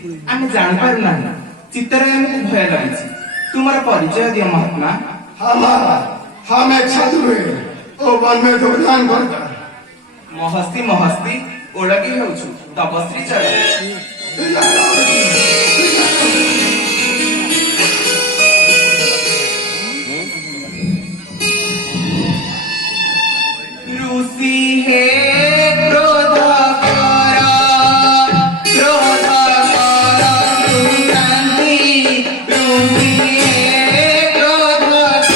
आमे जान पारु ना चित्तरायन को भय लागिछि तुम्हारा परिचय दियो महात्मा। हम एक साधु हैं ओ वन में योगदान करता महस्ती महस्ती ओळगी हेउछु तपस्वी चढ़ ऋषि हे क्रोध कर क्रोध कर क्रांति ऋषि हे क्रोध कर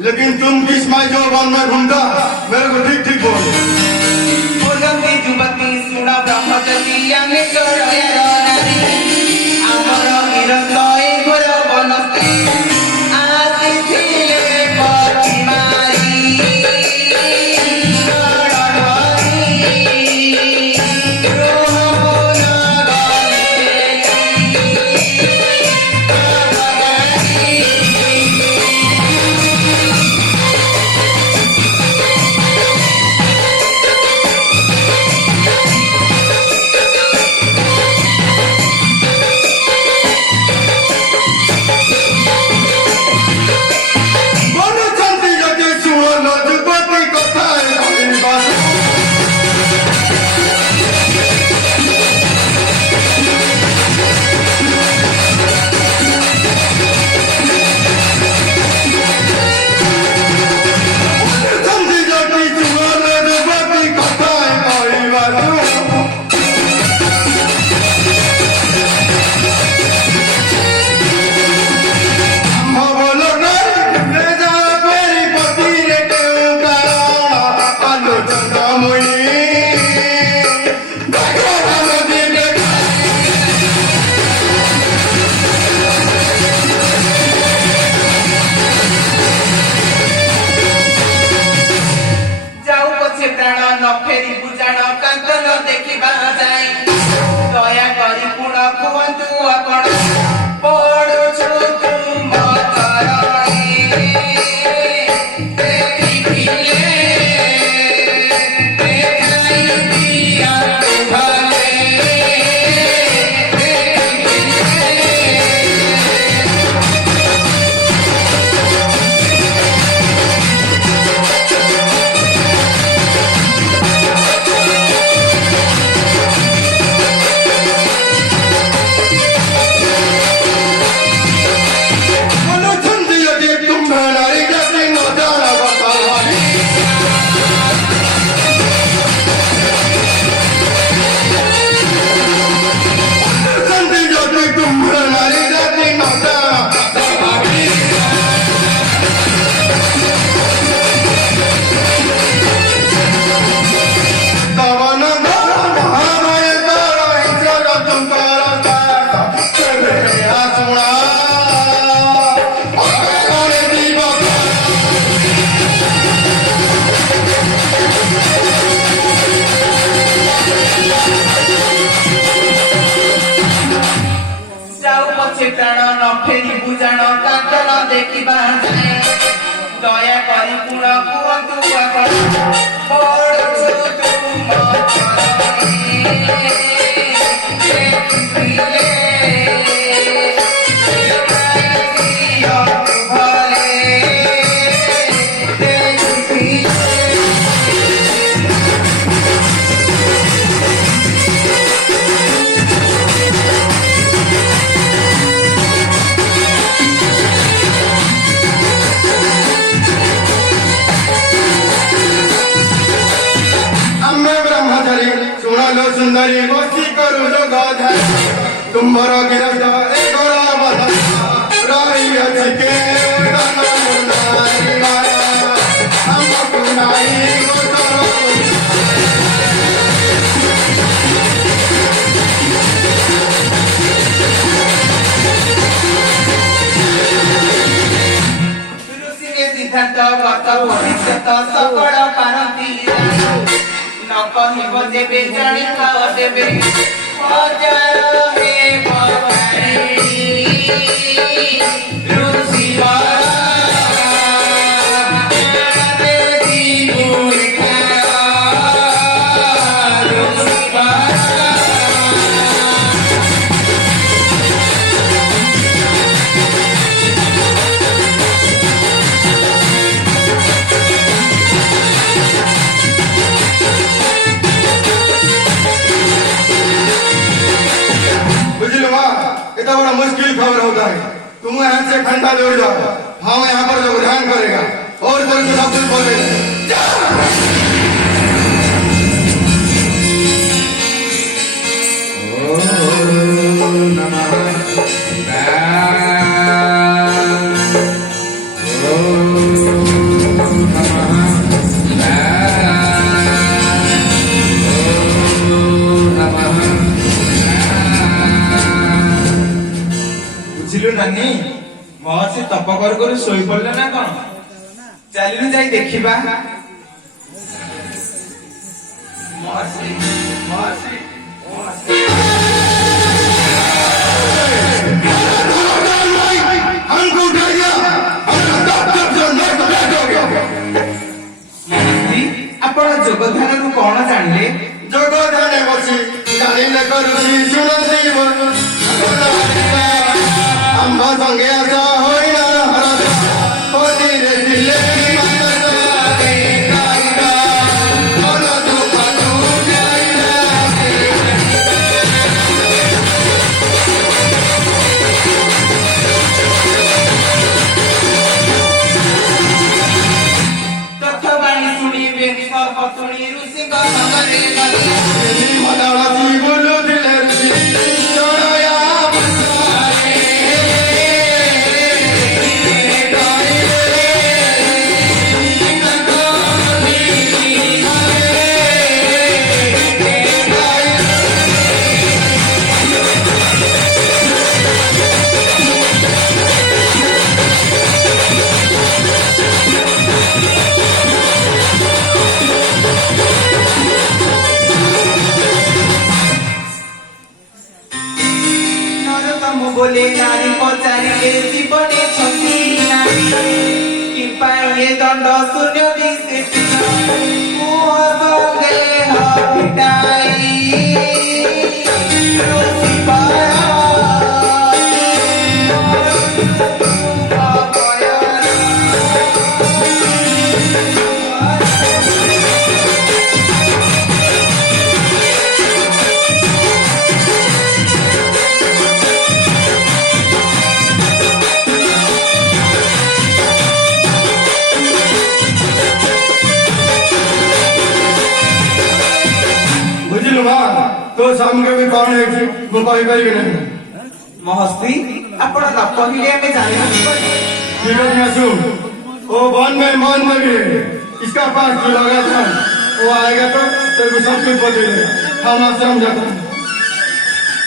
लेकिन तुम किस माई जो वन में ढूंढा मेरे को ठीक ठीक बोलो। पूर्वंती जुवती सुना ब्रह्मचर्य आने चढ़ाया नारी आमर हिरण्य घोर बनस्ते आसिथिले पति मारी अम्मे ब्रह्मचारी सुनलो सुंदरी गोष्ठी करू जो गाधार तुम्हारा गिरफ्त एक और राई के हमको नाई ଋଷିରେ ସିଦ୍ଧାନ୍ତ ଗତ ଭବିଷ୍ୟତ ସକଳ ପାରନ୍ତି ନ କହିବ ଦେବେ ଜାଣିଥାଅ ଦେବେ ହଜାର ହେବ ଭାରି ଋଷି इतना बड़ा मुश्किल खबर होता है तुम यहाँ से खंडा दौड़ जाओ हम यहाँ पर जो ध्यान करेगा और कोई तो सब कुछ बोलेगा ବୁଝିଲୁ ନାନୀ ମହର୍ଷି ତପ କରୁ କରୁ ଶୋଇ ପଡିଲେ ନା କଣ ଚାଲିଲୁ ଯାଇ ଦେଖିବା ମହର୍ଷି ମହର୍ଷି हमको उठा दिया ମହର୍ଷି ଆପଣ ଯୋଗଧାରରୁ କଣ ଜାଣିଲେ जोग जाने बसी जानिले करुसी सुनसी अम्ब संगे आशा होइना हरद होदिरे दिले ତଥ୍ୟବାଣୀ ଶୁଣିବେ ସର୍ବତୁଣୀ ଋଷିଙ୍କ ସଙ୍ଗରେ ଗଲେ मदासी बोलू दिले चोड़या নরতম বলে নারী পচারিলে জীবনে ছন্দি নারী কিংবা এ দণ্ড শূন্য দিছে মুহ সঙ্গে হটাই ঋষি बुझलु मां तो सामने भी कौन है कि मु कहि परिबे नहीं ମହର୍ଷି ଆପଣ ନ କହିଲେ ଆମେ ଜାଣିବୁ ठीक है सुन ओ वन में मन में भी है इसका पास जो लगा था वो आएगा तो तेरे को सब कुछ बदलेगा हम आपसे समझाते हैं